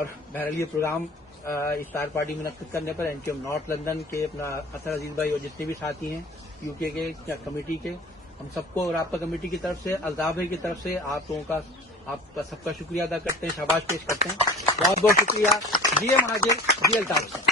और बहरहाल ये प्रोग्राम इफ्तार पार्टी मुनक्किद करने पर एनटीएम नॉर्थ लंदन के अपना असर अजीज भाई और जितने भी साथी हैं यूके के या कमेटी के, हम सबको राब्ता कमेटी की तरफ से, अल्ताफ भाई की तरफ से आप लोगों का, आपका सबका शुक्रिया अदा करते हैं, शाबाश पेश करते हैं। बहुत बहुत शुक्रिया। जी महाजिर, जी अल्ताफ।